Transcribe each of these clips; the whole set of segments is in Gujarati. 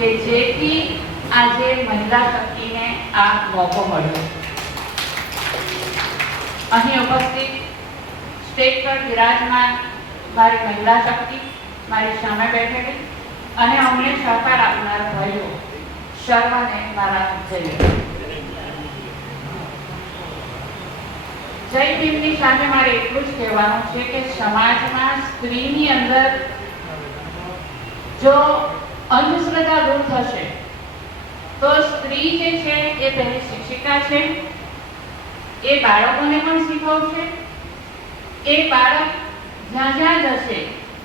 કે જેથી આજે મહિલા શક્તિને આ મોકો મળ્યો. અહીં ઉપસ્થિત સ્ટેજ પર બિરાજમાન મારી મહિલા શક્તિ, મારી સામે બેઠેલી અને અમને સહકાર આપનાર ભાઈઓ સર્વને મારા જય. જય ભીમની સામે મારે એટલું જ કહેવાનું છે કે સમાજમાં સ્ત્રીની અંદર જો અંધશ્રદ્ધા દૂર થશે તો સ્ત્રી જે છે એ પહેલી શિક્ષિકા છે, એ બાળકોને પણ શીખવશે. એ બાળક જ્યાં જ્યાં જશે,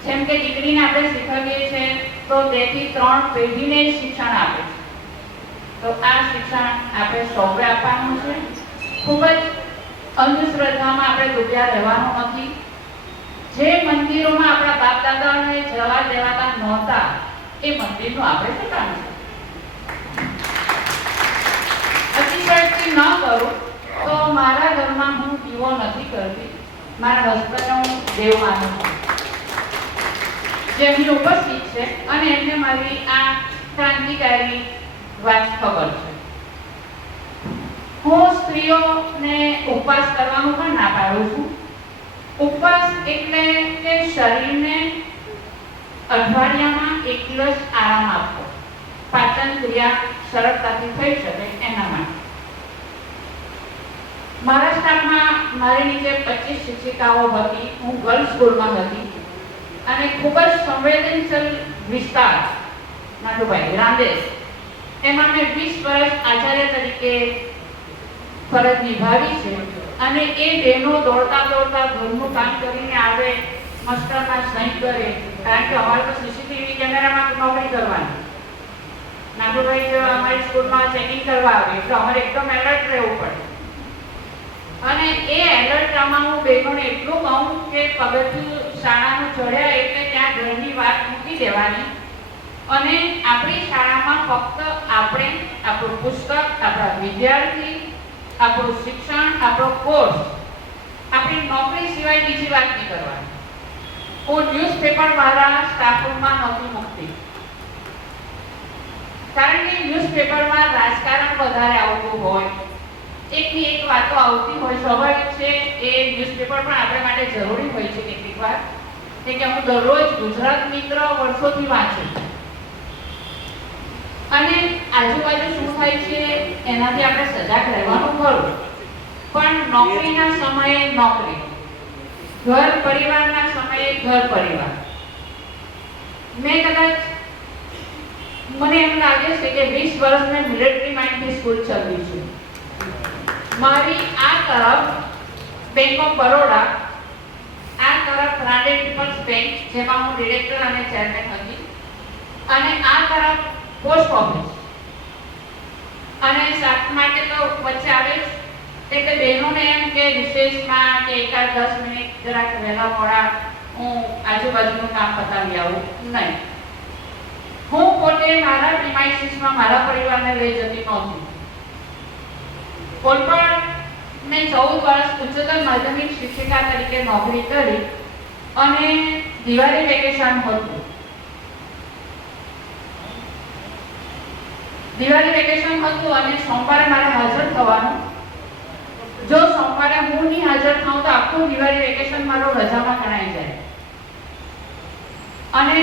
જેમ કે દીકરીને આપણે શીખવીએ છીએ તો 2 થી 3 પેઢીને શિક્ષણ આપે છે, તો આ શિક્ષણ આપણે સૌએ આપવાનું છે. ખૂબ જ અંધશ્રદ્ધામાં આપણે ડૂબ્યા રહેવાનું નથી. જે મંદિરોમાં આપણા બાપ દાદાઓને જવા દેવાતા નહોતા એ મંદિરનું આપણે શું કામ છે? અતિશયોક્તિ ન કરું તો મારા ઘરમાં હું દીવો નથી કરતી, મારા હસબન્ડને હું દેવ માનું છું, જે અહીં ઉપસ્થિત છે અને એમને મારી આ ક્રાંતિકારી વાત ખબર છે. હું સ્ત્રીઓને ઉપવાસ કરવાનું પણ ના પાડું છું. ઉપવાસ એટલે કે શરીરને અઠવાડિયામાં 1 દિવસ આરામ આપવો, પાચન ક્રિયા સરળતાથી થઈ શકે એના માટે. મારા સ્ટાફમાં મારી નીચે 25 શિક્ષિકાઓ હતી. હું ગર્લ્સ સ્કૂલમાં હતી અને ખૂબ જ સંવેદનશીલ વિસ્તાર નાટુભાઈ રાંદેશ, એમાં મેં 20 વર્ષ આચાર્ય તરીકે ફરજ નિભાવી છે. અને એ બહેનો દોડતા દોડતા ઘરનું કામ કરીને આવે, માસ્ટરમાં સહી કરે, કારણ કે અમારે તો સીસીટીવી કેમેરામાં નોકરી કરવાની. નાગુભાઈ જો અમારી સ્કૂલમાં ચેકિંગ કરવા આવે એટલે અમારે એકદમ એલર્ટ રહેવું પડે. અને એ એલર્ટમાં હું બહેનોને એટલું કહું કે પગથિયું શાળાનું ચડ્યા એટલે ત્યાં ઘરની વાત મૂકી દેવાની અને આપણી શાળામાં ફક્ત આપણે, આપણું પુસ્તક, આપણા વિદ્યાર્થી, આપણું શિક્ષણ, આપણો કોર્સ, આપણી નોકરી સિવાય બીજી વાત નહીં કરવાની. હું ન્યૂઝપેપર મારા સ્ટાફ રૂમમાં નહોતી મૂકતી, કારણ કે ન્યૂઝપેપરમાં રાજકારણ વધારે આવતું હોય, એકની એક વાતો આવતી હોય. સ્વાભાવિક છે એ ન્યૂઝપેપર પણ આપણે માટે જરૂરી હોય છે કેટલીક વાર, કે હું દરરોજ ગુજરાત મિત્ર વર્ષોથી વાંચું અને આજુબાજુ શું થાય છે એનાથી આપણે સજાગ રહેવાનું ખરું, પણ નોકરીના સમયે નોકરી, ઘર પરિવારના સમયે ઘર પરિવાર. મેં કદાચ, મને એમ લાગે છે કે 20 વર્ષ મેં મિલિટરી માઇન્ડથી સ્કૂલ ચલાવી છે. મારી આ તરફ બેંક ઓફ બરોડા, આ તરફ રાંડે પીપલ્સ બેંક જેમાં હું ડિરેક્ટર અને ચેરમેન હતી, અને આ તરફ પોસ્ટ ઓફિસ. અને સાથ માટે તો વચ્ચે આવે એટલે બહેનોને એમ કે વિશેષમાં કે 1-10 મિનિટ જરાક વહેલા મોડા હું આજુબાજુનું કામ પતાવી આવું નહીં. હું પોતે મારા પ્રિમાઇસીસમાં મારા પરિવારને લઈ જતી નહોતી. કોઈ પણ મેં 14 વર્ષ ઉચ્ચતર માધ્યમિક શિક્ષિકા તરીકે નોકરી કરી અને દિવાળી વેકેશન હતું. દિવાળી વેકેશન હતું અને સોમવારે મારે હાજર થવાનું. જો સોમવારે હું નહીં હાજર થાઉં તો આખું દિવાળી વેકેશન મારો રજામાં ગણાઈ જાય. અને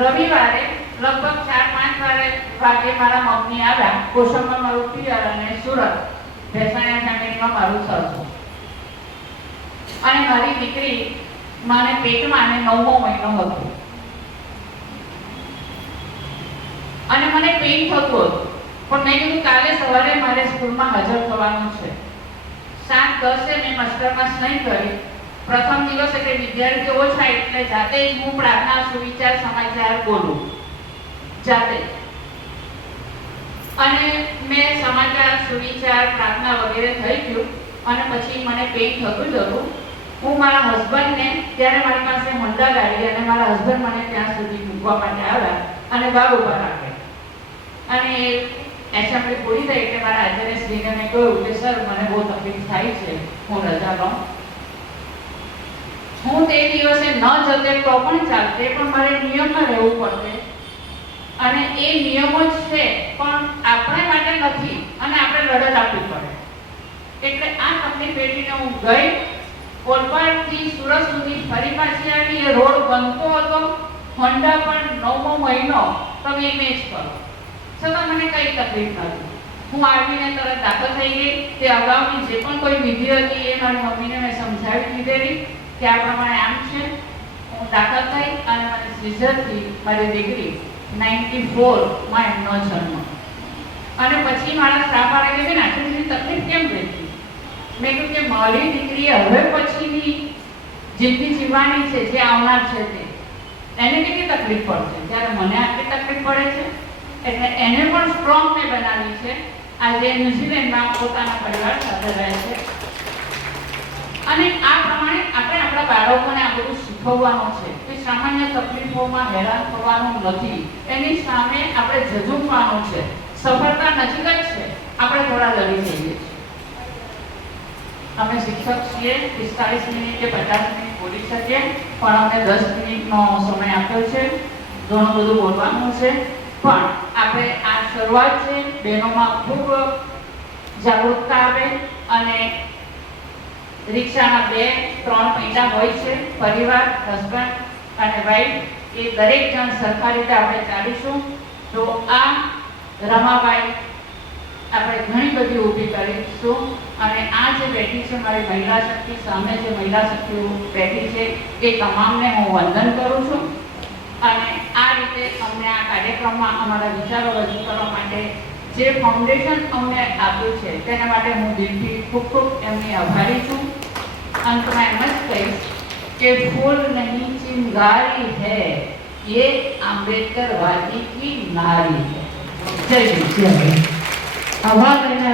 રવિવારે લગભગ 4-5 વાગે મારા મમ્મી આવ્યા. કોશમમાં મારું પિયર અને સુરત ભેસાણા ફેમિલીમાં મારું સરસું. અને મારી દીકરી મને પેટમાં અને 9મો મહિનો હતો અને મને પેઇન થતું હતું, પણ મેં કીધું કાલે સવારે મારે સ્કૂલમાં હાજર થવાનું છે. 7:10 મેં માસ્ટરમાં સહી કરી. પ્રથમ દિવસ એટલે વિદ્યાર્થીઓ ઓછા એટલે જાતે જ હું પ્રાર્થના, સુવિચાર, સમાચાર બોલું જાતે. અને મેં સમાચાર, સુવિચાર, પ્રાર્થના વગેરે થઈ ગયું અને પછી મને પેઇન થતું જ હતું. હું મારા હસબન્ડને, ત્યારે મારી પાસે હોન્ડા ગાડી, અને મારા હસબન્ડ મને ત્યાં સુધી મૂકવા માટે આવ્યા અને બાર ઉભા રાખ્યા. અને એસેમ્બલી પૂરી થઈ એટલે મારા આચાર્યશ્રીને મેં કહ્યું કે સર મને બહુ તકલીફ થાય છે, હું રજા લઉં. હું તે દિવસે ન જતે તો પણ ચાલતે, પણ મારે નિયમમાં રહેવું પડશે. અને એ નિયમો જ છે પણ આપણે માટે નથી અને આપણે લડત આપવી પડે. એટલે આ તકલીફ વેઠીને હું ગઈ. ઓલપાડથી સુરત સુધી ફરી પાછી આવી. એ રોડ બનતો હતો. હોન્ડા પણ 9મો મહિનો તમે ઇમેજ કરો, છતાં મને કઈ તકલીફ નથી. હું આવીને તરત દાખલ થઈ ગઈ. તે અગાઉની જે પણ કોઈ વિધિ હતી એ મારી મમ્મીને મેં સમજાવી દીધેલી કે આ પ્રમાણે આમ છે. હું દાખલ થઈ અને મને સીઝરથી મારી દીકરી 94માં એમનો જન્મ. અને પછી મારા સ્ટાફવાળા કે બેન આટલી બધી તકલીફ કેમ રહેતી? મેં કહ્યું કે મારી દીકરી હવે પછીની જિંદગી જીવવાની છે, જે આવનાર છે તે એને કેટલી તકલીફ પડશે જ્યારે મને આટલી તકલીફ પડે છે. એટલે એને પણ સ્ટ્રોંગ મેં બનાવી છે. આજે ન્યુઝીલેન્ડમાં પોતાના પરિવાર સાથે રહે છે. અને આ પ્રમાણે આપણે આપણા બાળકોને આ બધું શીખવવાનું છે કે સામાન્ય તકલીફોમાં હેરાન થવાનું નથી, એની સામે આપણે ઝઝૂમવાનું છે. સફળતા નજીક જ છે, આપણે થોડા લડી જઈએ છીએ. અમે શિક્ષક છીએ, 45 મિનિટ કે 50 મિનિટ બોલી શકીએ, પણ અમને 10 મિનિટનો સમય આપ્યો છે. ઘણું બધું બોલવાનું છે, પણ આપણે આ શરૂઆત છે. બહેનોમાં ખૂબ જાગૃતતા આવે અને રિક્ષાના 2-3 પૈડા હોય છે. પરિવાર, હસબન્ડ અને વાઈફ એ દરેક જણ સરખા રીતે આપણે ચાલીશું તો આ રમાબાઈ આપણે ઘણી બધી ઊભી કરીશું. અને આ જે બેઠી છે મારી મહિલા શક્તિ, સામે જે મહિલા શક્તિઓ બેઠી છે એ તમામને હું વંદન કરું છું. અને આ રીતે અમને આ કાર્યક્રમમાં અમારા વિચારો રજૂ કરવા માટે જે ફાઉન્ડેશન અમને આપ્યું છે તેના માટે હું દિલથી ખૂબ ખૂબ એમની આભારી છું. અંતમાં એમ જ કહીશ કે ફૂલ નહીં ચિંગારી હૈ, ये आंबेडकर वादी की नारी है. जय हिंद. આભાર.